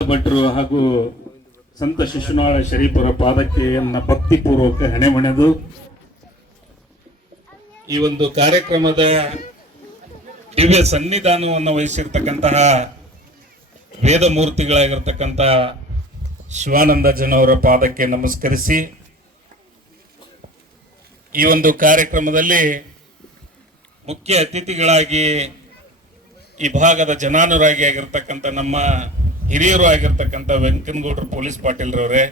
ಭಟ್ರು ಹಾಗೂ ಸಂತ ಶಿಶುನಾಳ ಶರೀಫರ ಪಾದಕ್ಕೆ ನನ್ನ ಭಕ್ತಿಪೂರ್ವಕ ಹಣೆಮಣೆದು ಈ ಒಂದು ಕಾರ್ಯಕ್ರಮದ ದಿವ್ಯ ಸನ್ನಿಧಾನವನ್ನು ವಹಿಸಿರ್ತಕ್ಕಂತಹ ವೇದ ಮೂರ್ತಿಗಳಾಗಿರ್ತಕ್ಕಂಥ ಶಿವಾನಂದ ಜನವರ ಪಾದಕ್ಕೆ ನಮಸ್ಕರಿಸಿ ಈ ಒಂದು ಕಾರ್ಯಕ್ರಮದಲ್ಲಿ ಮುಖ್ಯ ಅತಿಥಿಗಳಾಗಿ ಈ ಭಾಗದ ಜನಾನುರಾಗಿ ಆಗಿರ್ತಕ್ಕಂಥ ನಮ್ಮ ಹಿರಿಯರು ಆಗಿರ್ತಕ್ಕಂಥ ವೆಂಕನಗೌಡರು ಪೊಲೀಸ್ ಪಾಟೀಲ್ರವರೇ,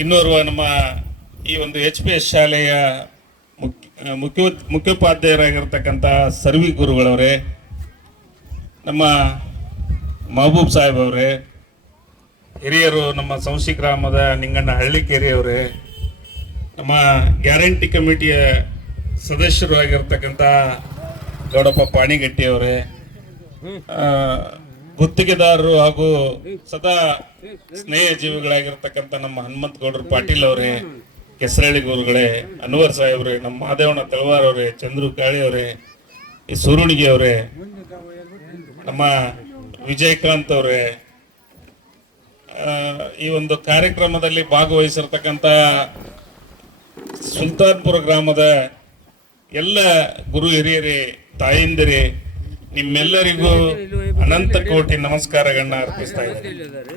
ಇನ್ನೋರ್ವ ನಮ್ಮ ಈ ಒಂದು HPS ಶಾಲೆಯ ಮುಖ್ಯೋಪಾಧ್ಯಾಯರಾಗಿರ್ತಕ್ಕಂಥ ಸರ್ವಿ ಗುರುಗಳವರೇ, ನಮ್ಮ ಮಹಬೂಬ್ ಸಾಹೇಬ್ ಅವರೇ, ಹಿರಿಯರು ನಮ್ಮ ಸಂಶಿ ಗ್ರಾಮದ ನಿಂಗಣ್ಣ ಹಳ್ಳಿಕೇರಿಯವರೇ, ನಮ್ಮ ಗ್ಯಾರಂಟಿ ಕಮಿಟಿಯ ಸದಸ್ಯರು ಆಗಿರ್ತಕ್ಕಂಥ ಗೌಡಪ್ಪ ಪಾಣಿಗಟ್ಟಿಯವರೇ, ಗುತ್ತಿಗೆದಾರರು ಹಾಗೂ ಸದಾ ಸ್ನೇಹ ಜೀವಿಗಳಾಗಿರ್ತಕ್ಕಂಥ ನಮ್ಮ ಹನುಮಂತ ಗೌಡರು ಪಾಟೀಲ್ ಅವರೇ, ಕೆಸರಳ್ಳಿ ಗುರುಗಳೇ, ಅನ್ವರ್ ಸಾಹೇಬ್ರೆ, ನಮ್ಮ ಮಾದೇವಣ್ಣ ತಳವಾರ್ ಅವರೇ, ಚಂದ್ರು ಕಾಳಿ ಅವರೇ, ಈ ಸುರುಣಿಗೆ ಅವರೇ, ನಮ್ಮ ವಿಜಯಕಾಂತ್ ಅವರೇ, ಈ ಒಂದು ಕಾರ್ಯಕ್ರಮದಲ್ಲಿ ಭಾಗವಹಿಸಿರ್ತಕ್ಕಂಥ ಸುಲ್ತಾನ್ಪುರ ಗ್ರಾಮದ ಎಲ್ಲ ಗುರು ಹಿರಿಯರೇ, ತಾಯಿಂದಿರೇ, ನಿಮ್ಮೆಲ್ಲರಿಗೂ ಅನಂತ ಕೋಟಿ ನಮಸ್ಕಾರಗಳನ್ನ ಅರ್ಪಿಸ್ತಾ ಇದ್ದೇನೆ.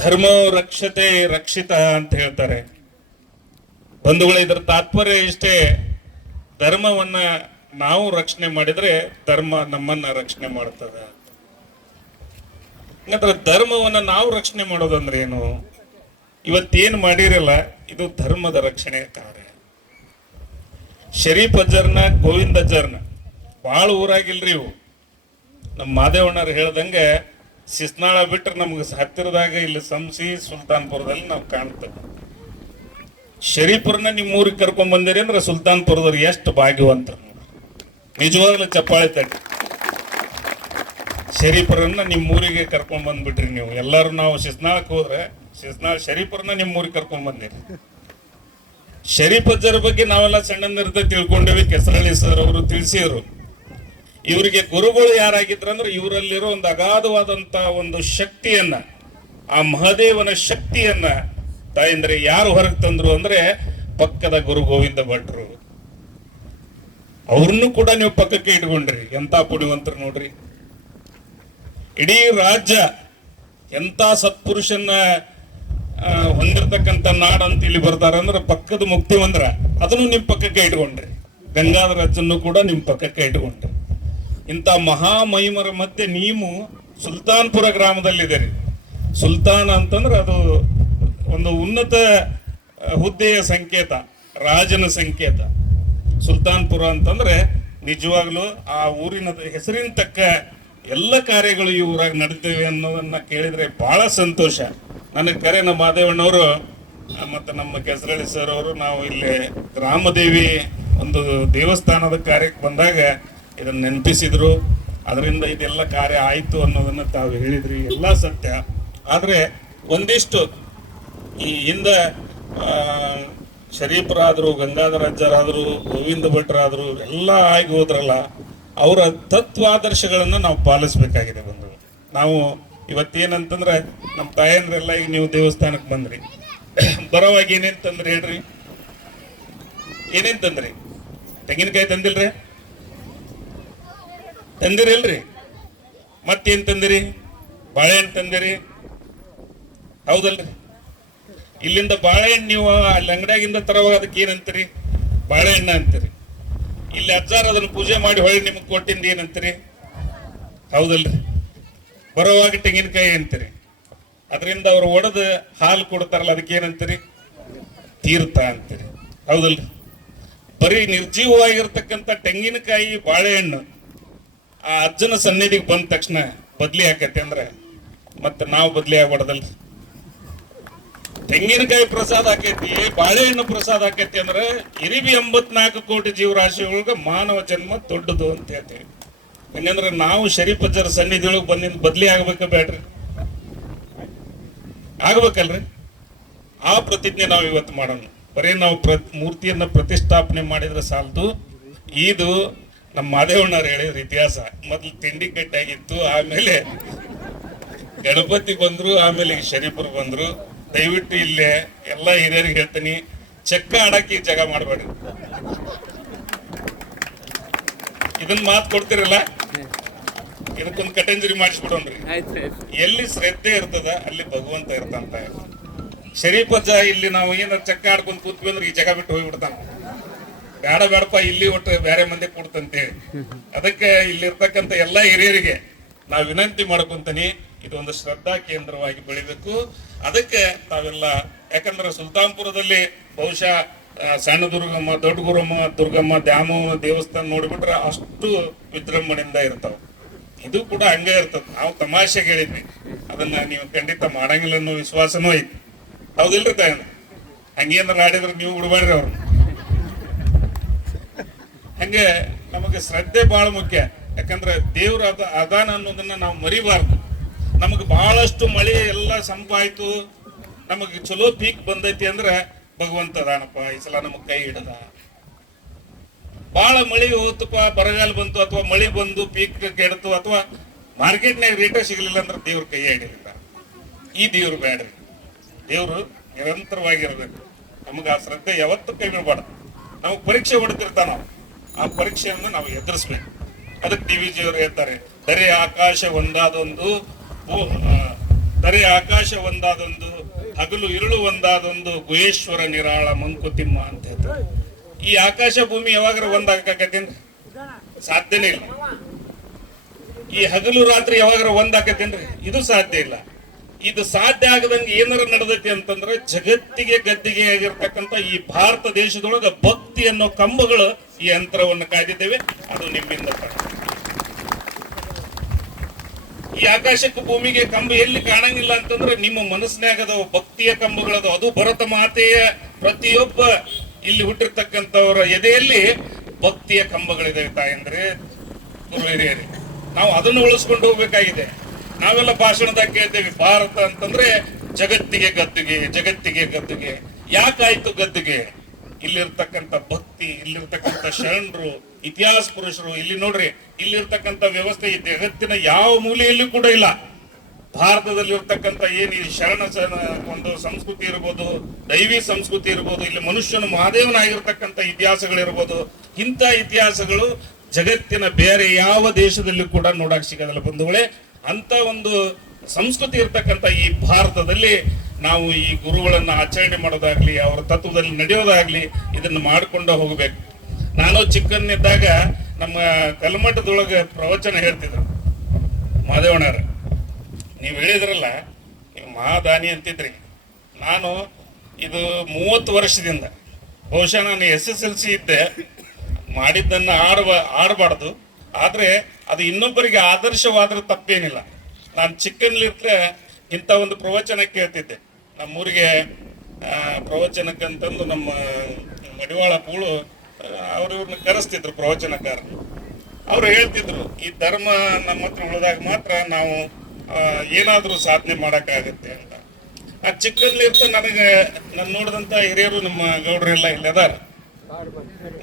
ಧರ್ಮೋ ರಕ್ಷತೆ ರಕ್ಷಿತ ಅಂತ ಹೇಳ್ತಾರೆ ಬಂಧುಗಳೇ. ಇದರ ತಾತ್ಪರ್ಯ ಇಷ್ಟೇ, ಧರ್ಮವನ್ನ ನಾವು ರಕ್ಷಣೆ ಮಾಡಿದ್ರೆ ಧರ್ಮ ನಮ್ಮನ್ನ ರಕ್ಷಣೆ ಮಾಡ್ತದೆ. ಹಾಗಾದ್ರೆ ಧರ್ಮವನ್ನ ನಾವು ರಕ್ಷಣೆ ಮಾಡೋದಂದ್ರೆ ಏನು? ಇವತ್ತೇನು ಮಾಡಿರಲ್ಲ, ಇದು ಧರ್ಮದ ರಕ್ಷಣೆ ಕಾರ್ಯ. ಶರೀಫ್ ಅಜ್ಜರ್ನ, ಗೋವಿಂದ ಅಜ್ಜರ್ನ ಭಾಳ ಊರಾಗಿಲ್ರಿ ಇವು. ನಮ್ಮ ಮಾದೇವಣ್ಣರು ಹೇಳ್ದಂಗೆ ಸಿಸ್ನಾಳ ಬಿಟ್ರೆ ನಮ್ಗೆ ಹತ್ತಿರದಾಗ ಇಲ್ಲಿ ಸಂಸಿ ಸುಲ್ತಾನ್ಪುರದಲ್ಲಿ ನಾವು ಕಾಣ್ತೇವೆ. ಶರೀಫ್ರನ್ನ ನಿಮ್ಮ ಊರಿಗೆ ಕರ್ಕೊಂಡ್ ಬಂದಿರಿ ಅಂದ್ರೆ ಸುಲ್ತಾನ್ಪುರದವ್ರು ಎಷ್ಟು ಭಾಗ್ಯವಂತರು. ನಿಜವಾಗ್ಲೂ ಚಪ್ಪಾಳೆ ತಟ್ಟಿ. ಶರೀಫರನ್ನ ನಿಮ್ಮ ಊರಿಗೆ ಕರ್ಕೊಂಡ್ ಬಂದ್ಬಿಟ್ರಿ ನೀವು ಎಲ್ಲರೂ. ನಾವು ಶಿಸ್ನಾಳಕ್ಕೆ ಹೋದ್ರೆ ಶರೀಫರನ್ನ ನಿಮ್ಮ ಊರಿಗೆ ಕರ್ಕೊಂಡ್ ಬಂದಿರಿ. ಶರೀಫ್ ಅಜ್ಜರ ಬಗ್ಗೆ ನಾವೆಲ್ಲ ಸಣ್ಣನಿರ್ದ ತಿಳ್ಕೊಂಡೇವಿ. ಕೆಸರಳ್ಳಿ ಸರ್ ಅವರು ತಿಳಿಸಿದ್ರು. ಇವರಿಗೆ ಗುರುಗಳು ಯಾರಾಗಿದ್ರಂದ್ರೆ ಇವರಲ್ಲಿರೋ ಒಂದು ಅಗಾಧವಾದಂತ ಒಂದು ಶಕ್ತಿಯನ್ನ, ಆ ಮಹದೇವನ ಶಕ್ತಿಯನ್ನ ತಾಯಂದ್ರೆ ಯಾರು ಹೊರಗೆ ತಂದ್ರು ಅಂದ್ರೆ ಪಕ್ಕದ ಗುರು ಗೋವಿಂದ ಭಟ್ರು. ಅವ್ರನ್ನು ಕೂಡ ನೀವು ಪಕ್ಕಕ್ಕೆ ಇಟ್ಕೊಂಡ್ರಿ. ಎಂತ ಪುಣ್ಯವಂತರು ನೋಡ್ರಿ. ಇಡೀ ರಾಜ್ಯ ಎಂತ ಸತ್ಪುರುಷನ್ನ ಹೊಂದಿರತಕ್ಕಂಥ ನಾಡು ಅಂತ ಇಲ್ಲಿ ಬರ್ತಾರಂದ್ರೆ ಪಕ್ಕದ ಮುಕ್ತಿವಂದ್ರ, ಅದನ್ನು ನಿಮ್ ಪಕ್ಕಕ್ಕೆ ಇಟ್ಕೊಂಡ್ರಿ. ಗಂಗಾಧರ ಅಜ್ಜನ್ನು ಕೂಡ ನಿಮ್ ಪಕ್ಕಕ್ಕೆ ಇಟ್ಕೊಂಡ್ರಿ. ಇಂಥ ಮಹಾಮಹಿಮರ ಮಧ್ಯೆ ನೀವು ಸುಲ್ತಾನ್ಪುರ ಗ್ರಾಮದಲ್ಲಿದ್ದೀರಿ. ಸುಲ್ತಾನ್ ಅಂತಂದ್ರೆ ಅದು ಒಂದು ಉನ್ನತ ಹುದ್ದೆಯ ಸಂಕೇತ, ರಾಜನ ಸಂಕೇತ. ಸುಲ್ತಾನ್ಪುರ ಅಂತಂದ್ರೆ ನಿಜವಾಗ್ಲೂ ಆ ಊರಿನ ಹೆಸರಿನ ತಕ್ಕ ಎಲ್ಲ ಕಾರ್ಯಗಳು ಈ ಊರಾಗ ನಡೀತೇವೆ ಅನ್ನೋದನ್ನ ಕೇಳಿದ್ರೆ ಬಹಳ ಸಂತೋಷ. ನನಗೆ ಕರೆ ನಮ್ಮ ಮಾದೇವಣ್ಣವರು ಮತ್ತು ನಮ್ಮ ಕೆಸರಳ್ಳಿ ಸರ್ ಅವರು ನಾವು ಇಲ್ಲಿ ಗ್ರಾಮದೇವಿ ಒಂದು ದೇವಸ್ಥಾನದ ಕಾರ್ಯಕ್ಕೆ ಬಂದಾಗ ಇದನ್ನು ನೆನಪಿಸಿದ್ರು. ಅದರಿಂದ ಇದೆಲ್ಲ ಕಾರ್ಯ ಆಯಿತು ಅನ್ನೋದನ್ನು ತಾವು ಹೇಳಿದ್ರಿ. ಎಲ್ಲ ಸತ್ಯ. ಆದರೆ ಒಂದಿಷ್ಟು ಈ ಹಿಂದೆ ಶರೀಫರಾದರು, ಗಂಗಾಧರ ಅಜ್ಜರಾದರು, ಗೋವಿಂದ ಭಟ್ರಾದರು ಎಲ್ಲ ಆಗಿ ಹೋದ್ರಲ್ಲ, ಅವರ ತತ್ವಾದರ್ಶಗಳನ್ನು ನಾವು ಪಾಲಿಸ್ಬೇಕಾಗಿದೆ ಬಂದು. ನಾವು ಇವತ್ತೇನಂತಂದ್ರೆ ನಮ್ಮ ತಾಯಂದ್ರೆಲ್ಲ ಈಗ ನೀವು ದೇವಸ್ಥಾನಕ್ಕೆ ಬಂದ್ರಿ, ಬರೋವಾಗ ಏನೇನು ತಂದ್ರಿ ಹೇಳ್ರಿ? ಏನೇನು ತಂದ್ರಿ? ತೆಂಗಿನಕಾಯಿ ತಂದಿಲ್ರಿ? ತಂದಿರಿಲ್ರಿ? ಮತ್ತೇನು ತಂದಿರಿ? ಬಾಳೆಹಣ್ಣು ತಂದಿರಿ, ಹೌದಲ್ರಿ? ಇಲ್ಲಿಂದ ಬಾಳೆಹಣ್ಣು ನೀವು ಅಲ್ಲಿ ಅಂಗಡಿಯಾಗಿಂದ ತರವಾಗ ಅದಕ್ಕೆ ಏನಂತೀರಿ? ಬಾಳೆಹಣ್ಣು ಅಂತೀರಿ. ಇಲ್ಲಿ ಅಜ್ಜಾರ ಅದನ್ನು ಪೂಜೆ ಮಾಡಿ ಹೊಳ್ಳಿ ನಿಮಗೆ ಕೊಟ್ಟಿಂದ ಏನಂತೀರಿ? ಹೌದಲ್ರಿ? ಬರೋವಾಗ ತೆಂಗಿನಕಾಯಿ ಅಂತೀರಿ. ಅದರಿಂದ ಅವ್ರು ಒಡೆದು ಹಾಲು ಕೊಡ್ತಾರಲ್ಲ, ಅದಕ್ಕೆ ಏನಂತೀರಿ? ತೀರ್ಥ ಅಂತೀರಿ. ಹೌದಲ್ರಿ? ಬರೀ ನಿರ್ಜೀವವಾಗಿರ್ತಕ್ಕಂಥ ತೆಂಗಿನಕಾಯಿ, ಬಾಳೆಹಣ್ಣು ಆ ಅಜ್ಜನ ಸನ್ನಿಧಿಗೆ ಬಂದ ತಕ್ಷಣ ಬದ್ಲಿ ಆಕತಿ ಅಂದ್ರೆ ಮತ್ತೆ ನಾವು ಬದ್ಲಿ ಆಗ್ಬಾರ್ದಲ್ರಿ? ತೆಂಗಿನಕಾಯಿ ಪ್ರಸಾದ ಆಕೈತಿ, ಬಾಳೆಹಣ್ಣು ಪ್ರಸಾದ ಆಕೈತಿ ಅಂದ್ರೆ ಇರಿಬಿ 84 ಕೋಟಿ ಜೀವರಾಶಿಯೊಳಗ ಮಾನವ ಜನ್ಮ ದೊಡ್ಡದು ಅಂತ ಹೇಳ್ತೀವಿ. ಹಂಗಂದ್ರೆ ನಾವು ಶರೀಫ್ ಅಜ್ಜರ ಸನ್ನಿಧಿಯೊಳಗೆ ಬಂದಿಂದ ಬದ್ಲಿ ಆಗ್ಬೇಕ ಬೇಡ್ರಿ? ಆಗ್ಬೇಕಲ್ರಿ? ಆ ಪ್ರತಿಜ್ಞೆ ನಾವು ಇವತ್ತು ಮಾಡೋಣ. ಬರೀ ನಾವು ಮೂರ್ತಿಯನ್ನ ಪ್ರತಿಷ್ಠಾಪನೆ ಮಾಡಿದ್ರೆ ಸಾಲದು. ಇದು ನಮ್ಮ ಮಾದೇವಣ್ಣವ್ರು ಹೇಳಿದ್ರ ಇತಿಹಾಸ. ಮೊದ್ಲು ತಿಂಡಿ ಕಟ್ಟಾಗಿತ್ತು, ಆಮೇಲೆ ಗಣಪತಿ ಬಂದ್ರು, ಆಮೇಲೆ ಈಗ ಶರೀಫರು ಬಂದ್ರು. ದಯವಿಟ್ಟು ಇಲ್ಲೇ ಎಲ್ಲಾ ಹಿರಿಯರಿಗೆ ಹೇಳ್ತೀನಿ, ಚೆಕ್ಕ ಆಡಕ್ಕೆ ಈ ಜಾಗ ಮಾಡಬೇಡ್ರಿ. ಇದನ್ನ ಮಾತು ಕೊಡ್ತಿರಲ್ಲ, ಇದಕ್ಕೊಂದು ಕಟಂಜರಿ ಮಾಡಿಸ್ಬಿಡೋಣ್ರಿ. ಎಲ್ಲಿ ಶ್ರದ್ಧೆ ಇರ್ತದ ಅಲ್ಲಿ ಭಗವಂತ ಇರ್ತಂತ. ಶರೀಫಜ್ಜ ಇಲ್ಲಿ ನಾವು ಏನಾರ ಚೆಕ್ಕ ಆಡ್ಕೊಂಡ್ ಕೂತ್ವಿ ಅಂದ್ರೆ ಈ ಜಾಗ ಬಿಟ್ಟು ಹೋಗ್ಬಿಡ್ತಾನ. ಬೇಡ ಬೇಡಪ್ಪ, ಇಲ್ಲಿ ಒಟ್ಟು ಬೇರೆ ಮಂದಿ ಕೊಡ್ತಂತೇಳಿ. ಅದಕ್ಕೆ ಇಲ್ಲಿರ್ತಕ್ಕಂಥ ಎಲ್ಲಾ ಹಿರಿಯರಿಗೆ ನಾವು ವಿನಂತಿ ಮಾಡ್ಕೊಂತೀನಿ, ಇದೊಂದು ಶ್ರದ್ಧಾ ಕೇಂದ್ರವಾಗಿ ಬೆಳಿಬೇಕು. ಅದಕ್ಕೆ ತಾವೆಲ್ಲ, ಯಾಕಂದ್ರೆ ಸುಲ್ತಾನ್ಪುರದಲ್ಲಿ ಬಹುಶಃ ಸಣ್ಣ ದುರ್ಗಮ್ಮ, ದೊಡ್ಡ ಗುರಮ್ಮ, ದುರ್ಗಮ್ಮ, ದ್ಯಾಮವ್ವ ದೇವಸ್ಥಾನ ನೋಡ್ಬಿಟ್ರೆ ಅಷ್ಟು ವಿಜೃಂಭಣೆಯಿಂದ ಇರ್ತಾವ. ಇದು ಕೂಡ ಹಂಗೆ ಇರ್ತದ. ನಾವು ತಮಾಷೆಗೆ ಹೇಳಿದ್ವಿ, ಅದನ್ನ ನೀವು ಖಂಡಿತ ಮಾಡಂಗಿಲ್ಲ ಅನ್ನೋ ವಿಶ್ವಾಸನೂ ಐತಿ. ಹೌದಿಲ್ರಿ ತಾಯ? ಹಂಗೇನಾರ ಆಡಿದ್ರೆ ನೀವು ಬಿಡ್ಬೇಡ್ರಿ ಅವ್ರು. ಹಂಗೆ ನಮಗೆ ಶ್ರದ್ಧೆ ಬಹಳ ಮುಖ್ಯ. ಯಾಕಂದ್ರೆ ದೇವ್ರ ಅದಾನ ಅನ್ನೋದನ್ನ ನಾವು ಮರಿಬಾರ್ದು. ನಮಗೆ ಬಹಳಷ್ಟು ಮಳೆ ಎಲ್ಲ ಸಂಪಾಯ್ತು, ನಮಗೆ ಚಲೋ ಪೀಕ್ ಬಂದೈತಿ ಅಂದ್ರೆ ಭಗವಂತ ಅದಾನಪ್ಪ, ಈ ಸಲ ನಮಗ್ ಕೈ ಹಿಡದ. ಬಹಳ ಮಳೆ ಹೋತಪ್ಪ, ಬರಗಾಲ ಬಂತು, ಅಥವಾ ಮಳೆ ಬಂದು ಪೀಕ್ ಕೆಡತು, ಅಥವಾ ಮಾರ್ಕೆಟ್ನಾಗ ರೇಟ ಸಿಗಲಿಲ್ಲ ಅಂದ್ರೆ ದೇವ್ರ ಕೈ ಹಿಡಿಲಿಲ್ಲ. ಈ ದೇವ್ರು ಬೇಡ್ರಿ. ದೇವ್ರು ನಿರಂತರವಾಗಿರ್ಬೇಕು. ನಮಗೆ ಆ ಶ್ರದ್ಧೆ ಯಾವತ್ತೂ ಕೈ ಬಿಡಬಾರ್ದು. ನಮಗ್ ಪರೀಕ್ಷೆ ಹೊಡೆದಿರ್ತಾನ, ಆ ಪರೀಕ್ಷೆಯನ್ನು ನಾವು ಎದುರಿಸ್ಬೇಕು. ಅದಕ್ಕೆ DVG ಅವರು ಹೇಳ್ತಾರೆ, ದರೆ ಆಕಾಶ ಒಂದಾದೊಂದು, ದರೆ ಆಕಾಶ ಒಂದಾದೊಂದು, ಹಗಲು ಇರುಳು ಒಂದಾದೊಂದು, ಗುಹೇಶ್ವರ ನಿರಾಳ ಮಂಕುತಿಮ್ಮ ಅಂತ ಹೇಳ್ತಾರೆ. ಈ ಆಕಾಶ ಭೂಮಿ ಯಾವಾಗಾರ ಒಂದಾಗತ್ತೇನ್ರಿ? ಸಾಧ್ಯನೇ ಇಲ್ಲ. ಈ ಹಗಲು ರಾತ್ರಿ ಯಾವಾಗಾರ ಒಂದಾಗತ್ತೇನ್ರಿ? ಇದು ಸಾಧ್ಯ ಇಲ್ಲ. ಇದು ಸಾಧ್ಯ ಆಗದಂಗೆ ಏನಾರ ನಡೆದೈತಿ ಅಂತಂದ್ರೆ ಜಗತ್ತಿಗೆ ಗದ್ದಿಗೆ ಆಗಿರ್ತಕ್ಕಂಥ ಈ ಭಾರತ ದೇಶದೊಳಗ ಭಕ್ತಿ ಅನ್ನೋ ಕಂಬಗಳು ಈ ಯಂತ್ರವನ್ನು ಕಾಯ್ದಿದ್ದೇವೆ. ಅದು ನಿಮ್ಮಿಂದ ಈ ಆಕಾಶಕ್ಕೆ ಭೂಮಿಗೆ ಕಂಬ ಎಲ್ಲಿ ಕಾಣಂಗಿಲ್ಲ ಅಂತಂದ್ರೆ ನಿಮ್ಮ ಮನಸ್ಸಿನಾಗ ಅದಾವ ಭಕ್ತಿಯ ಕಂಬಗಳದು. ಅದು ಭರತ ಮಾತೆಯ ಪ್ರತಿಯೊಬ್ಬ ಇಲ್ಲಿ ಹುಟ್ಟಿರ್ತಕ್ಕಂಥವರ ಎದೆಯಲ್ಲಿ ಭಕ್ತಿಯ ಕಂಬಗಳಿದಾವೆ ತಾಯಂದ್ರೆ, ಗುರು ಹಿರಿಯರೇ. ನಾವು ಅದನ್ನು ಉಳಿಸ್ಕೊಂಡು ಹೋಗ್ಬೇಕಾಗಿದೆ. ನಾವೆಲ್ಲ ಭಾಷಣದಾಗ ಕೇಳ್ತೇವೆ, ಭಾರತ ಅಂತಂದ್ರೆ ಜಗತ್ತಿಗೆ ಗದ್ದುಗೆ, ಜಗತ್ತಿಗೆ ಗದ್ದುಗೆ. ಯಾಕಾಯ್ತು ಗದ್ದುಗೆ? ಇಲ್ಲಿರ್ತಕ್ಕಂಥ ಭಕ್ತಿ, ಇಲ್ಲಿರ್ತಕ್ಕಂಥ ಶರಣರು, ಇತಿಹಾಸ ಪುರುಷರು. ಇಲ್ಲಿ ನೋಡ್ರಿ, ಇಲ್ಲಿರ್ತಕ್ಕಂಥ ವ್ಯವಸ್ಥೆ ಈ ಜಗತ್ತಿನ ಯಾವ ಮೂಲೆಯಲ್ಲೂ ಕೂಡ ಇಲ್ಲ. ಭಾರತದಲ್ಲಿ ಇರ್ತಕ್ಕಂಥ ಏನು ಈ ಶರಣ ಒಂದು ಸಂಸ್ಕೃತಿ ಇರ್ಬೋದು, ದೈವಿ ಸಂಸ್ಕೃತಿ ಇರ್ಬೋದು, ಇಲ್ಲಿ ಮನುಷ್ಯನ ಮಹಾದೇವನಾಗಿರ್ತಕ್ಕಂಥ ಇತಿಹಾಸಗಳಿರ್ಬೋದು. ಇಂಥ ಇತಿಹಾಸಗಳು ಜಗತ್ತಿನ ಬೇರೆ ಯಾವ ದೇಶದಲ್ಲೂ ಕೂಡ ನೋಡಕ್ ಸಿಗೋದಿಲ್ಲ ಬಂಧುಗಳೇ. ಅಂತ ಒಂದು ಸಂಸ್ಕೃತಿ ಇರ್ತಕ್ಕಂಥ ಈ ಭಾರತದಲ್ಲಿ ನಾವು ಈ ಗುರುಗಳನ್ನ ಆಚರಣೆ ಮಾಡೋದಾಗ್ಲಿ, ಅವರ ತತ್ವದಲ್ಲಿ ನಡೆಯೋದಾಗ್ಲಿ, ಇದನ್ನು ಮಾಡ್ಕೊಂಡು ಹೋಗ್ಬೇಕು. ನಾನು ಚಿಕ್ಕನ್ನಿದ್ದಾಗ ನಮ್ಮ ಕಲ್ಮಠದೊಳಗೆ ಪ್ರವಚನ ಹೇಳ್ತಿದ್ರು ಮಾದೇವಣ್ಣರ. ನೀವು ಹೇಳಿದ್ರಲ್ಲ, ನೀವು ಮಹಾದಾನಿ ಅಂತಿದ್ರಿ. ನಾನು ಇದು 30 ವರ್ಷದಿಂದ, ಬಹುಶಃ ನಾನು SSLC ಇದ್ದೆ. ಮಾಡಿದ್ದನ್ನು ಆಡಬಾರ್ದು, ಆದ್ರೆ ಅದು ಇನ್ನೊಬ್ಬರಿಗೆ ಆದರ್ಶವಾದ್ರೆ ತಪ್ಪೇನಿಲ್ಲ. ನಾನು ಚಿಕ್ಕನ್ಲಿರ್ತ್ರೆ ಇಂಥ ಒಂದು ಪ್ರವಚನ ಕೇಳ್ತಿದ್ದೆ. ನಮ್ಮೂರಿಗೆ ಪ್ರವಚನಕ್ಕಂತಂದು ನಮ್ಮ ಮಡಿವಾಳ ಪೂಳು ಅವ್ರನ್ನ ಕರೆಸ್ತಿದ್ರು ಪ್ರವಚನಕಾರ. ಅವ್ರು ಹೇಳ್ತಿದ್ರು, ಈ ಧರ್ಮ ನಮ್ಮ ಹತ್ರ ಉಳಿದಾಗ ಮಾತ್ರ ನಾವು ಏನಾದ್ರೂ ಸಾಧನೆ ಮಾಡಕ್ಕಾಗತ್ತೆ ಅಂತ. ಆ ಚಿಕ್ಕನ್ಲಿರ್ತ ನನಗೆ ನಾನು ನೋಡಿದಂತ ಹಿರಿಯರು ನಮ್ಮ ಗೌಡ್ರೆಲ್ಲ ಇಲ್ಲಿ ಅದಾರ.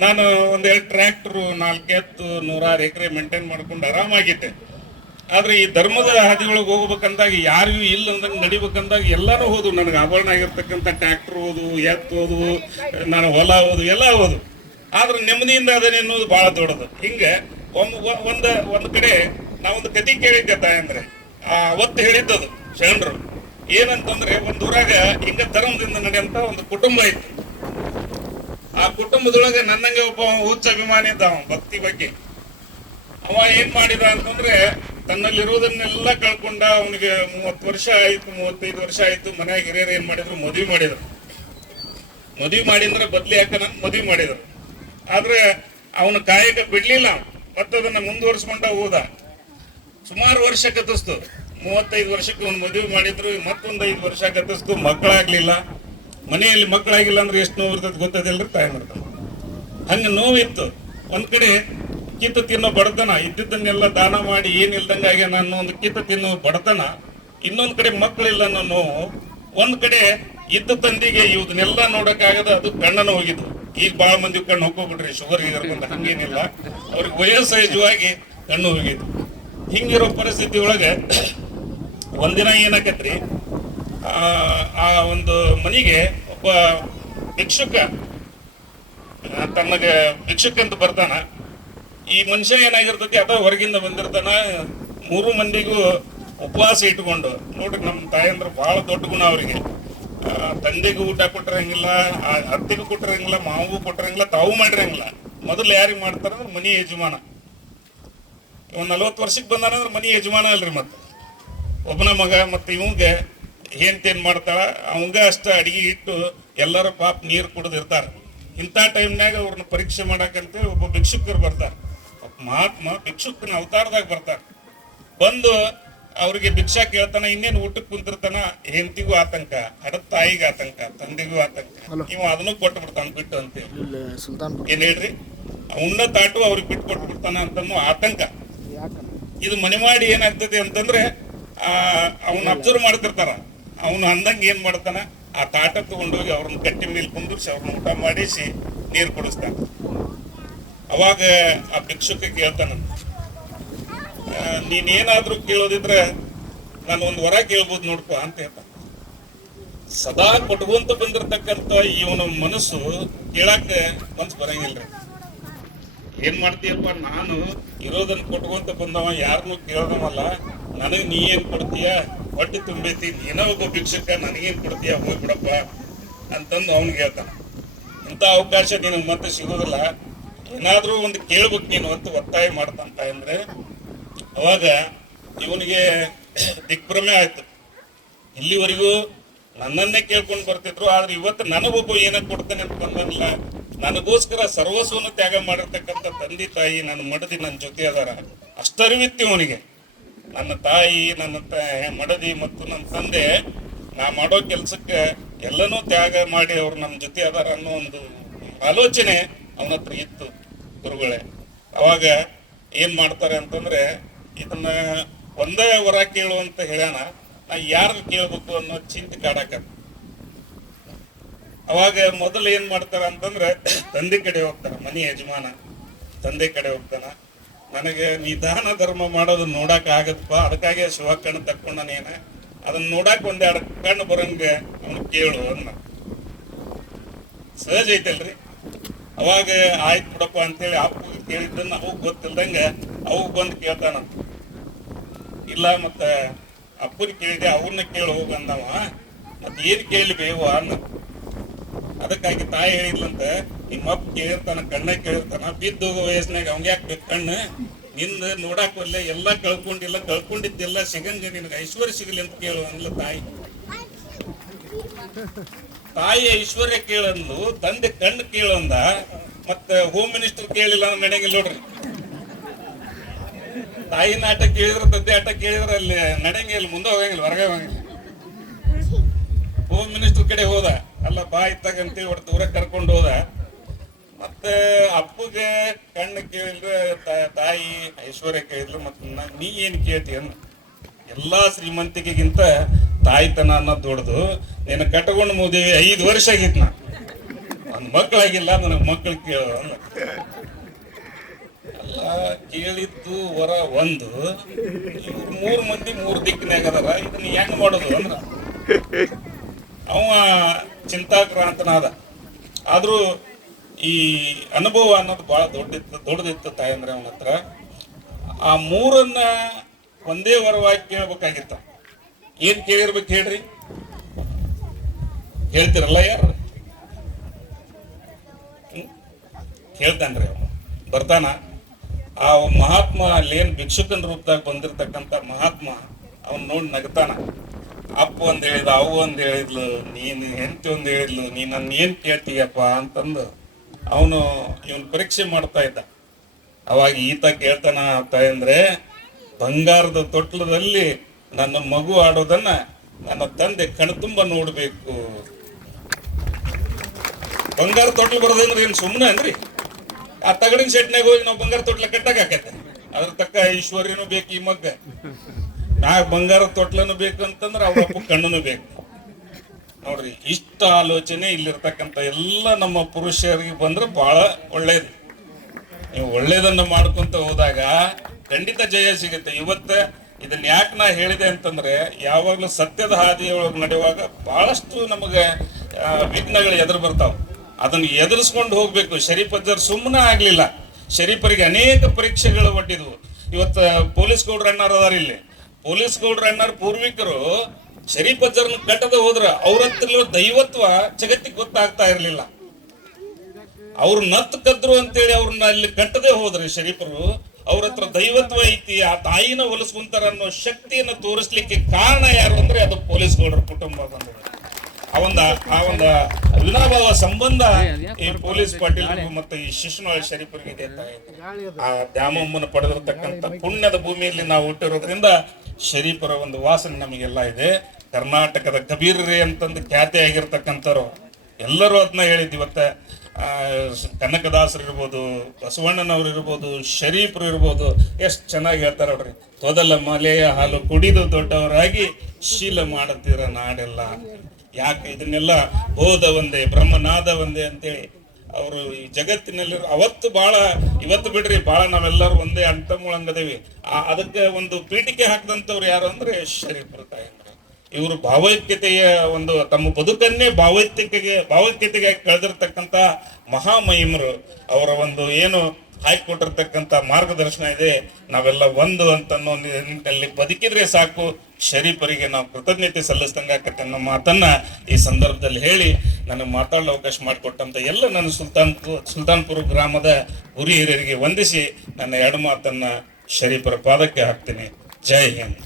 ನಾನು ಒಂದೆರಡು ಟ್ರ್ಯಾಕ್ಟರ್, 4 ಎತ್ತು, 106 ಎಕರೆ ಮೇಂಟೈನ್ ಮಾಡ್ಕೊಂಡು ಆರಾಮಾಗಿದ್ದೆ. ಆದ್ರೆ ಈ ಧರ್ಮದ ಹಾದಿಗಳಿಗೆ ಹೋಗ್ಬೇಕಂದಾಗ, ಯಾರಿಗೂ ಇಲ್ಲ ಅಂದಂಗೆ ನಡಿಬೇಕಂದಾಗ ಎಲ್ಲಾನು ಹೋದು. ನನಗೆ ಆಭರಣ ಆಗಿರ್ತಕ್ಕಂಥ ಟ್ರ್ಯಾಕ್ಟರ್ ಹೋದು, ಎತ್ತು ಹೋದು, ನಾನು ಹೊಲ ಹೋದು, ಎಲ್ಲ ಹೋದು. ಆದ್ರೆ ನೆಮ್ಮದಿಯಿಂದ ಅದನ್ನ ಎನ್ನುವುದು ಬಹಳ ದೊಡ್ಡದು. ಹಿಂಗೆ ಒಂದು ಕಡೆ ನಾವೊಂದು ಕತೆ ಕೇಳಿದ್ದೆ ತಾಯಂದ್ರೆ, ಅವತ್ತು ಹೇಳಿದ್ದದು ಶರಣರು ಏನಂತಂದ್ರೆ, ಒಂದು ಊರಾಗ ಹಿಂಗ ಧರ್ಮದಿಂದ ನಡೆಯಂತ ಒಂದು ಕುಟುಂಬ ಇತ್ತು. ಆ ಕುಟುಂಬದೊಳಗೆ ನನ್ನಂಗೆ ಒಬ್ಬ ಹುಚ್ಚ ಅಭಿಮಾನಿ ಇದ್ದ, ಭಕ್ತಿ ಬಗ್ಗೆ. ಅವ ಏನ್ ಮಾಡಿದ ಅಂತಂದ್ರೆ, ತನ್ನಲ್ಲಿರುವುದನ್ನೆಲ್ಲ ಕಳ್ಕೊಂಡ. ಅವನಿಗೆ 30 ವರ್ಷ ಆಯ್ತು, 35 ವರ್ಷ ಆಯ್ತು. ಮನ್ಯಾಗ ಹಿರಿಯರು ಏನ್ ಮಾಡಿದ್ರು, ಮದುವೆ ಮಾಡಿದ್ರು. ಮದುವೆ ಮಾಡಿದ್ರೆ ಬದ್ಲಿ ಹಾಕನ ಮದುವೆ ಮಾಡಿದ್ರು. ಆದ್ರೆ ಅವನ ಕಾಯಕ ಬಿಡ್ಲಿಲ್ಲ, ಮತ್ತದನ್ನ ಮುಂದುವರ್ಸ್ಕೊಂಡ ಹೋದ. ಸುಮಾರು ವರ್ಷ ಗತಿಸ್ತು. 35 ವರ್ಷಕ್ಕೆ ಒಂದು ಮದುವೆ ಮಾಡಿದ್ರು, ಮತ್ತೊಂದು 5 ವರ್ಷ ಗತಿಸ್ತು. ಮಕ್ಕಳಾಗ್ಲಿಲ್ಲ. ಮನೆಯಲ್ಲಿ ಮಕ್ಕಳಾಗಿಲ್ಲ ಅಂದ್ರೆ ಎಷ್ಟು ನೋವು ಇರ್ತದೆ ಗೊತ್ತದಿಲ್ರಿ ತಾಯಿ ಮಾಡ್ತಾನೆ. ಹಂಗ ನೋವಿತ್ತು. ಒಂದ್ ಕಡೆ ಕಿತ್ತು ತಿನ್ನೋ ಬಡತನ, ಇದ್ದಿದ್ದನ್ನೆಲ್ಲ ದಾನ ಮಾಡಿ ಏನಿಲ್ದಂಗ ಆಗ್ಯ ನಾನು ಒಂದು ಕಿತ್ತು ತಿನ್ನೋ ಬಡತನ. ಇನ್ನೊಂದ್ ಕಡೆ ಮಕ್ಕಳಿಲ್ಲ ಅನ್ನೋ ನೋವು. ಒಂದ್ ಕಡೆ ಇದ್ದ ತಂದಿಗೆ ಇವನ್ನೆಲ್ಲ ನೋಡಕ್ಕಾಗದ, ಅದು ಕಣ್ಣನ ಹೋಗಿದ್ದು. ಈಗ ಬಹಳ ಮಂದಿ ಕಣ್ಣು ಹೋಗ್ಬಿಟ್ರಿ, ಶುಗರ್ ಗೀಗರ್ ಬಂದ. ಹಂಗೇನಿಲ್ಲ, ಅವ್ರಿಗೆ ವಯೋಸಹಜವಾಗಿ ಕಣ್ಣು ಹೋಗಿದ್ದು. ಹಿಂಗಿರೋ ಪರಿಸ್ಥಿತಿ ಒಳಗೆ ಒಂದಿನ ಏನಾಕತ್ರಿ, ಆ ಒಂದು ಮನೆಗೆ ಒಬ್ಬ ಭಿಕ್ಷುಕ ತನ್ನಗೆ ಭಿಕ್ಷುಕ ಅಂತ ಬರ್ತಾನ. ಈ ಮನುಷ್ಯ ಏನಾಗಿರ್ತೈತಿ, ಅದ ಹೊರಗಿಂದ ಬಂದಿರ್ತಾನ. 3 ಮಂದಿಗೂ ಉಪವಾಸ ಇಟ್ಕೊಂಡು, ನೋಡ್ರಿ ನಮ್ಮ ತಾಯಿ ಅಂದ್ರೆ ಬಹಳ ದೊಡ್ಡ ಗುಣ ಅವರಿಗೆ. ತಂದೆಗೂ ಊಟ ಕೊಟ್ಟಿರಂಗಿಲ್ಲ, ಅತ್ತಿಗೂ ಕೊಟ್ಟಿರಂಗಿಲ್ಲ, ಮಾವಿಗೂ ಕೊಟ್ಟಿರಂಗಿಲ್ಲ, ತಾವು ಮಾಡಿರಂಗಿಲ್ಲ. ಮೊದಲು ಯಾರಿಗೆ ಮಾಡ್ತಾರಂದ್ರೆ ಮನಿ ಯಜಮಾನ. ಇವ್ 40 ವರ್ಷಕ್ಕೆ ಬಂದಾನಂದ್ರೆ ಮನಿ ಯಜಮಾನ ಅಲ್ರಿ. ಮತ್ತೆ ಒಬ್ಬನ ಮಗ, ಮತ್ತೆ ಇವಂಗೆ ಏನ್ ಮಾಡ್ತಾಳ, ಅವಂಗ ಅಷ್ಟ ಅಡಿಗೆ ಇಟ್ಟು ಎಲ್ಲರೂ ಪಾಪ ನೀರು ಕುಡಿದಿರ್ತಾರ. ಇಂಥ ಟೈಮ್ನಾಗ ಅವ್ರನ್ನ ಪರೀಕ್ಷೆ ಮಾಡಕ್ಕಂತೇಳಿ ಒಬ್ಬ ಭಿಕ್ಷುಕರು ಬರ್ತಾರೆ. ಮಹಾತ್ಮ ಭಿಕ್ಷುಕನ ಅವತಾರದಾಗ ಬರ್ತಾರೆ. ಬಂದು ಅವ್ರಿಗೆ ಭಿಕ್ಷಾ ಕೇಳ್ತಾನ. ಇನ್ನೇನು ಊಟಕ್ಕೆ ಕುಂತಿರ್ತಾನ. ಹೆಂಡತಿಗೂ ಆತಂಕ, ಹಡದ ತಾಯಿಗೆ ಆತಂಕ, ತಂದೆಗೂ ಆತಂಕ. ಇವ ಅದನ್ನು ಕೊಟ್ಟು ಬಿಡ್ತಾನ ಬಿಟ್ಟು ಅಂತೇಳಿ. ಏನ್ ಹೇಳ್ರಿ, ಉಣ್ಣ ತಾಟು ಅವ್ರಿಗೆ ಬಿಟ್ಟು ಕೊಟ್ಟು ಬಿಡ್ತಾನ ಅಂತನೂ ಆತಂಕ. ಇದು ಮನೆ ಮಾಡಿ ಏನಾಗ್ತದೆ ಅಂತಂದ್ರೆ, ಅವನ್ನ ಅಬ್ಸರ್ವ್ ಮಾಡ್ತಿರ್ತಾರ. ಅವನು ಅಂದಂಗೆ ಏನ್ ಮಾಡ್ತಾನ, ಆ ತಾಟ ತಗೊಂಡೋಗಿ ಅವ್ರನ್ನ ಕಟ್ಟಿ ಮೇಲೆ ಕುಂದಿರ್ಸಿ ಅವ್ರನ್ನ ಊಟ ಮಾಡಿಸಿ ನೀರು ಕುಡಿಸ್ತಾನ. ಅವಾಗ ಆ ಭಿಕ್ಷುಕ ಕೇಳ್ತಾನ, ನೀನೇನಾದ್ರೂ ಕೇಳೋದಿದ್ರೆ ನಾನು ಒಂದು ವರ ಕೇಳ್ಬೋದು ನೋಡ್ಕೊ ಅಂತ ಹೇಳ್ತಾನ. ಸದಾ ಕೊಟ್ಕೊಂತ ಬಂದಿರತಕ್ಕಂತ ಇವನ ಮನಸ್ಸು ಕೇಳಾಕ ಮನ್ಸು ಬರಂಗಿಲ್ರಿ. ಏನ್ ಮಾಡ್ತೀಯಪ್ಪ, ನಾನು ಇರೋದನ್ನ ಕೊಟ್ಕೊಂತ ಬಂದವ, ಯಾರನ್ನು ಕೇಳೋದವಲ್ಲ. ನನಗ್ ನೀ ಏನ್ ಕೊಡ್ತೀಯ, ಹೊಟ್ಟೆ ತುಂಬೈತಿ, ಏನೋ ಒಬ್ಬ ಭಿಕ್ಷುಕ, ನನಗೇನ್ ಕೊಡ್ತೀಯ, ಹೋಗ್ಬಿಡಪ್ಪ ಅಂತಂದು ಅವ್ನಿಗೆ ಹೇಳ್ತಾನ. ಇಂಥ ಅವಕಾಶ ನಿನಗೆ ಮತ್ತೆ ಸಿಗೋದಿಲ್ಲ, ಏನಾದ್ರೂ ಒಂದು ಕೇಳ್ಬೇಕು ನೀನು ಅಂತ ಒತ್ತಾಯ ಮಾಡ್ತಂತ ಅಂದ್ರೆ, ಅವಾಗ ಇವನಿಗೆ ದಿಗ್ಭ್ರಮೆ ಆಯ್ತು. ಇಲ್ಲಿವರೆಗೂ ನನ್ನನ್ನೇ ಕೇಳ್ಕೊಂಡು ಬರ್ತಿದ್ರು, ಆದ್ರೆ ಇವತ್ತು ನನಗೊಬ್ಬ ಏನ ಕೊಡ್ತಾನೆ ಅಂತ ಬಂದಿಲ್ಲ. ನನಗೋಸ್ಕರ ಸರ್ವಸ್ವನು ತ್ಯಾಗ ಮಾಡಿರ್ತಕ್ಕಂಥ ತಂದೆ ತಾಯಿ ನನ್ನ ಮಡದಿ ನನ್ನ ಜೊತೆ ಅದಾರ. ಅಷ್ಟರಿವಿತ್ತು ಅವನಿಗೆ. ನನ್ನ ತಾಯಿ, ನನ್ನ ಮಡದಿ ಮತ್ತು ನನ್ನ ತಂದೆ ನಾ ಮಾಡೋ ಕೆಲ್ಸಕ್ಕೆ ಎಲ್ಲನೂ ತ್ಯಾಗ ಮಾಡಿ ಅವ್ರು ನಮ್ಮ ಜೊತೆ ಅದಾರ ಅನ್ನೋ ಒಂದು ಆಲೋಚನೆ ಅವನ ಹತ್ರ ಇತ್ತು ಗುರುಗಳೇ. ಅವಾಗ ಏನ್ ಮಾಡ್ತಾರೆ ಅಂತಂದ್ರೆ, ಇದನ್ನ ಒಂದೇ ವರ ಕೇಳು ಅಂತ ಹೇಳ್ಯಾನ, ನಾ ಯಾರು ಕೇಳ್ಬೇಕು ಅನ್ನೋ ಚಿಂತೆ ಕಾಡಾಕತ್ತ. ಅವಾಗ ಮೊದಲು ಏನ್ ಮಾಡ್ತಾರ ಅಂತಂದ್ರೆ, ತಂದೆ ಕಡೆ ಹೋಗ್ತಾರ. ಮನಿ ಯಜಮಾನ ತಂದೆ ಕಡೆ ಹೋಗ್ತಾನ. ನನಗೆ ನಿಧಾನ ಧರ್ಮ ಮಾಡೋದನ್ನ ನೋಡಕ್ ಆಗತ್ತಪ್ಪ, ಅದಕ್ಕಾಗಿ ಶಿವ ಕಣ್ಣು ತಕ್ಕೊಂಡನೇನ, ಅದನ್ನ ನೋಡಕ್ ಒಂದೆರಡು ಕಣ್ಣು ಬರಂಗ ಅವನು ಕೇಳು ಅನ್ನ. ಸಹಜ ಐತಲ್ರಿ. ಅವಾಗ ಆಯ್ತು ಬಿಡಪ್ಪ ಅಂತೇಳಿ ಅಪ್ಪಗೆ ಕೇಳಿದ್ದನ್ನ ಅವಾಗ ಗೊತ್ತಿಲ್ದಂಗ ಅವಾಗ ಬಂದು ಕೇಳ್ತಾನ. ಇಲ್ಲ ಮತ್ತ ಅಪ್ಪನ ಕೇಳಿದೆ, ಅವ್ರನ್ನ ಕೇಳಿ ಹೋಗಂದವ, ಮತ್ ಏನ್ ಕೇಳಿ ಬೇವ ಅನ್ನ. ಅದಕ್ಕಾಗಿ ತಾಯಿ ಹೇಳಿದ್ಲಂತ, ನಿಮ್ಮ ಅಪ್ಪ ಕೇಳಿರ್ತಾನ, ಕಣ್ಣ ಕೇಳಿರ್ತಾನ, ಬಿದ್ದು ಹೋಗೋ ವಯಸ್ಸಿನಾಗ ಅವಂಗ ಯಾಕೆ ಬೇಕು ಕಣ್ಣು, ನಿಂದ ನೋಡಾಕ್ ಒಲ್ಲೆ, ಎಲ್ಲ ಕಳ್ಕೊಂಡಿಲ್ಲ, ಕಳ್ಕೊಂಡಿದ್ದೆಲ್ಲ ಸಿಗಂಗ ನಿನಗೆ ಐಶ್ವರ್ಯ ಸಿಗಲಿ ಅಂತ ಕೇಳು ಅನ್ಲ ತಾಯಿ. ತಾಯಿ ಐಶ್ವರ್ಯ ಕೇಳಂದು ತಂದೆ ಕಣ್ಣು ಕೇಳಂದ. ಮತ್ತೆ ಹೋಮ್ ಮಿನಿಸ್ಟರ್ ಕೇಳಿಲ್ಲ ಅಂದ್ರೆ ನಡೆಯಂಗಿಲ್ಲ ನೋಡ್ರಿ. ತಾಯಿನ ಆಟ ಕೇಳಿದ್ರೆ, ತಂದೆ ಆಟ ಕೇಳಿದ್ರೆ ಅಲ್ಲಿ ನಡೆಯಂಗಿಲ್ಲ, ಮುಂದೆ ಹೋಗಂಗಿಲ್ಲ, ಹೊರಗೆ ಹೋಗಂಗಿಲ್ಲ. ಹೋಮ್ ಮಿನಿಸ್ಟರ್ ಕಡೆ ಹೋದ, ಅಲ್ಲ ಬಾ ಇತ್ತಾಗಂತೇಳಿ ಒಟ್ಟು ದೂರ ಕರ್ಕೊಂಡು ಹೋದ. ಮತ್ತೆ ಅಪ್ಪಗೆ ಕಣ್ಣು ಕೇಳಿದ್ರೆ, ತಾಯಿ ಐಶ್ವರ್ಯ ಕೇಳಿದ್ರು. ಮತ್ತೆ ನೀ ಏನ್ ಕೇಳ್ತಿ ಅನ್ನ. ಎಲ್ಲಾ ಶ್ರೀಮಂತಿಕೆಗಿಂತ ತಾಯ್ತನ ಅನ್ನೋದು ದೊಡ್ಡದು. ನೀನು ಕಟ್ಕೊಂಡು ಮುದೇವಿ 5 ವರ್ಷ ಆಗಿತ್ತು. ಒಂದು ಮಕ್ಕಳಾಗಿಲ್ಲ, ನನಗೆ ಮಕ್ಕಳು ಕೇಳು ಅಲ್ಲ. ಕೇಳಿದ್ದು ವರ ಒಂದು, 3 ಮಂದಿ 3 ದಿಕ್ಕಿನಾಗ ಅದಾರ. ಇದನ್ನ ಹೆಂಗ್ ಮಾಡೋದು ಅಂದ್ರ ಅವ ಚಿಂತಾಕ್ರಾಂತನಾದ. ಆದ್ರೂ ಈ ಅನುಭವ ಅನ್ನೋದು ಬಹಳ ದೊಡ್ಡದಿತ್ತು ತಾಯಿ ಅಂದ್ರೆ ಅವನ ಹತ್ರ. ಆ 3 ಒಂದೇ ವರವಾಗಿ ಕೇಳ್ಬೇಕಾಗಿತ್ತ. ಏನ್ ಕೇಳಿರ್ಬೇಕು ಹೇಳ್ರಿ, ಹೇಳ್ತಿರಲ್ಲ ಯಾರು? ಕೇಳ್ತಾನ್ರಿ ಅವನು. ಬರ್ತಾನ ಆ ಮಹಾತ್ಮ, ಅಲ್ಲೇನ್ ಭಿಕ್ಷುಕನ ರೂಪದಾಗ ಬಂದಿರ್ತಕ್ಕಂಥ ಮಹಾತ್ಮ, ಅವನ್ ನೋಡಿ ನಗ್ತಾನ. ಅಪ್ಪ ಒಂದ್ ಹೇಳಿದ, ಅವು ಒಂದ್ ಹೇಳಿದ್ಲು, ನೀನ್ ಹೆಂಡತಿ ಒಂದ್ ಹೇಳಿದ್ಲು, ನೀ ನನ್ನ ಏನ್ ಕೇಳ್ತೀಯಪ್ಪ ಅಂತಂದು ಅವನು ಇವನ್ ಪರೀಕ್ಷೆ ಮಾಡ್ತಾ ಇದ್ದ. ಅವಾಗ ಈತ ಕೇಳ್ತಾನ ಅಂದ್ರೆ, ಬಂಗಾರದ ತೊಟ್ಲದಲ್ಲಿ ನನ್ನ ಮಗು ಆಡೋದನ್ನ ನನ್ನ ತಂದೆ ಕಣ್ತುಂಬ ನೋಡ್ಬೇಕು. ಬಂಗಾರ ತೊಟ್ಲು ಬರೋದಂದ್ರೆ ಏನ್ ಸುಮ್ಮನೆ ಅನ್ರಿ? ಆ ತಗಡಿನ ಸೆಟ್ನಾಗ ಹೋಗಿ ನಾವು ಬಂಗಾರ ತೊಟ್ಲ ಕಟ್ಟಾಕ ಆಕೈತೆ. ಅದ್ರ ತಕ್ಕ ಐಶ್ವರ್ಯನೂ ಬೇಕು ಈ ಮಗ್ಗ. ಬಂಗಾರ ತೊಟ್ಲನು ಬೇಕಂತಂದ್ರೆ ಅವ್ರ ಅಪ್ಪ ಕಣ್ಣನು ಬೇಕು. ನೋಡ್ರಿ ಇಷ್ಟ ಆಲೋಚನೆ ಇಲ್ಲಿರ್ತಕ್ಕಂಥ ಎಲ್ಲ ನಮ್ಮ ಪುರುಷರಿಗೆ ಬಂದ್ರೆ ಬಹಳ ಒಳ್ಳೇದು. ನೀವು ಒಳ್ಳೇದನ್ನ ಮಾಡ್ಕೊಂತ ಹೋದಾಗ ಖಂಡಿತ ಜಯ ಸಿಗುತ್ತೆ. ಇವತ್ತ ಇದನ್ನ ಯಾಕೆ ನಾ ಹೇಳಿದೆ ಅಂತಂದ್ರೆ, ಯಾವಾಗ್ಲೂ ಸತ್ಯದ ಹಾದಿಯೊಳಗೆ ನಡೆಯುವಾಗ ಬಹಳಷ್ಟು ನಮಗೆ ವಿಘ್ನಗಳು ಎದುರು ಬರ್ತಾವ. ಅದನ್ನ ಎದುರಿಸ್ಕೊಂಡು ಹೋಗ್ಬೇಕು. ಶರೀಫ್ ಅಜ್ಜರ್ ಸುಮ್ಮನೆ ಆಗ್ಲಿಲ್ಲ. ಶರೀಫರಿಗೆ ಅನೇಕ ಪರೀಕ್ಷೆಗಳು ಒಡ್ಡಿದ್ವು. ಇವತ್ತು ಪೊಲೀಸ್ ಗೌಡ್ರ ಅಣ್ಣಾರ ಅದಾರ ಇಲ್ಲಿ. ಪೊಲೀಸ್ ಗೌಡ್ರ ಅಣ್ಣಾರ ಪೂರ್ವಿಕರು ಶರೀಫ್ ಅಜ್ಜರ್ನ ಕಟ್ಟದ ಹೋದ್ರ ಅವ್ರ ಹತ್ರ ದೈವತ್ವ ಜಗತ್ತಿಗೆ ಗೊತ್ತಾಗ್ತಾ ಇರ್ಲಿಲ್ಲ. ಅವ್ರು ನತ್ ಕದ್ರು ಅಂತೇಳಿ ಅವ್ರನ್ನ ಅಲ್ಲಿ ಕಟ್ಟದೆ ಹೋದ್ರೆ ಶರೀಫರು ಅವ್ರ ಹತ್ರ ದೈವತ್ವ ಐತಿ, ಆ ತಾಯಿನ ಹೊಲಿಸ್ಕೊಂತಾರ ಅನ್ನೋ ಶಕ್ತಿಯನ್ನ ತೋರಿಸ್ಲಿಕ್ಕೆ ಕಾರಣ ಯಾರು ಅಂದ್ರೆ ಅದು ಪೊಲೀಸ್ ಗೌಡರ ಕುಟುಂಬ ಬಂದಿದೆ. ಆ ಒಂದು ಅವಿನಾಭಾವ ಸಂಬಂಧ ಈ ಪೊಲೀಸ್ ಪಾಟೀಲ್ ಮತ್ತೆ ಈ ಶಿಶುನಾಳ ಶರೀಫರಿಗೆ ಇದೆ. ಆ ದ್ಯಾಮಮ್ಮನ ಪಡೆದಿರ್ತಕ್ಕಂಥ ಪುಣ್ಯದ ಭೂಮಿಯಲ್ಲಿ ನಾವು ಹುಟ್ಟಿರೋದ್ರಿಂದ ಶರೀಫರ ಒಂದು ವಾಸನೆ ನಮಗೆಲ್ಲ ಇದೆ. ಕರ್ನಾಟಕದ ಕಬೀರರೇ ಅಂತಂದು ಖ್ಯಾತಿ ಆಗಿರ್ತಕ್ಕಂಥವ್ರು ಎಲ್ಲರೂ ಅದನ್ನ ಹೇಳಿದ್. ಇವತ್ತ ಕನಕದಾಸರು ಇರ್ಬೋದು, ಬಸವಣ್ಣನವ್ರು ಇರ್ಬೋದು, ಶರೀಫರು ಇರ್ಬೋದು, ಎಷ್ಟು ಚೆನ್ನಾಗಿ ಹೇಳ್ತಾರ ನೋಡ್ರಿ. ತೊದಲ ಮಲೆಯ ಹಾಲು ಕುಡಿದು ದೊಡ್ಡವರಾಗಿ ಶೀಲ ಮಾಡುತ್ತೀರ ನಾಡೆಲ್ಲ. ಯಾಕೆ ಇದನ್ನೆಲ್ಲ ಹೋದ ಒಂದೇ ಬ್ರಹ್ಮನಾದ ಒಂದೇ ಅಂತೇಳಿ ಅವರು ಈ ಜಗತ್ತಿನಲ್ಲಿ ಅವತ್ತು ಇವತ್ತು ಬಿಡ್ರಿ ಬಹಳ ನಾವೆಲ್ಲರೂ ಒಂದೇ ಅಂತಮೂಳಂಗದೇವಿ. ಅದಕ್ಕೆ ಒಂದು ಪೀಠಿಕೆ ಹಾಕಿದಂಥವ್ರು ಯಾರು ಅಂದ್ರೆ ಶರೀಫರು ತಾಯಂದ್ರ. ಇವರು ಭಾವೈಕ್ಯತೆಯ ಒಂದು ತಮ್ಮ ಬದುಕನ್ನೇ ಭಾವೈಕ್ಯತೆಗೆ ಕಳೆದಿರ್ತಕ್ಕಂಥ ಮಹಾಮಹಿಮರು. ಅವರ ಒಂದು ಏನು ಹಾಕಿಕೊಟ್ಟಿರ್ತಕ್ಕಂಥ ಮಾರ್ಗದರ್ಶನ ಇದೆ, ನಾವೆಲ್ಲ ಒಂದು ಅಂತ ನಿಟ್ಟಿನಲ್ಲಿ ಬದುಕಿದ್ರೆ ಸಾಕು. ಶರೀಫರಿಗೆ ನಾವು ಕೃತಜ್ಞತೆ ಸಲ್ಲಿಸಿದಂಗಾಕತ್ತೆ ಅನ್ನೋ ಮಾತನ್ನ ಈ ಸಂದರ್ಭದಲ್ಲಿ ಹೇಳಿ ನನಗೆ ಮಾತಾಡಲು ಅವಕಾಶ ಮಾಡಿಕೊಟ್ಟಂತ ಎಲ್ಲ ನನ್ನ ಸುಲ್ತಾನ್ಪುರ ಗ್ರಾಮದ ಗುರು ಹಿರಿಯರಿಗೆ ವಂದಿಸಿ ನನ್ನ ಎರಡು ಮಾತನ್ನ ಶರೀಫರ ಪಾದಕ್ಕೆ ಹಾಕ್ತೀನಿ. ಜೈ ಹಿಂದ್.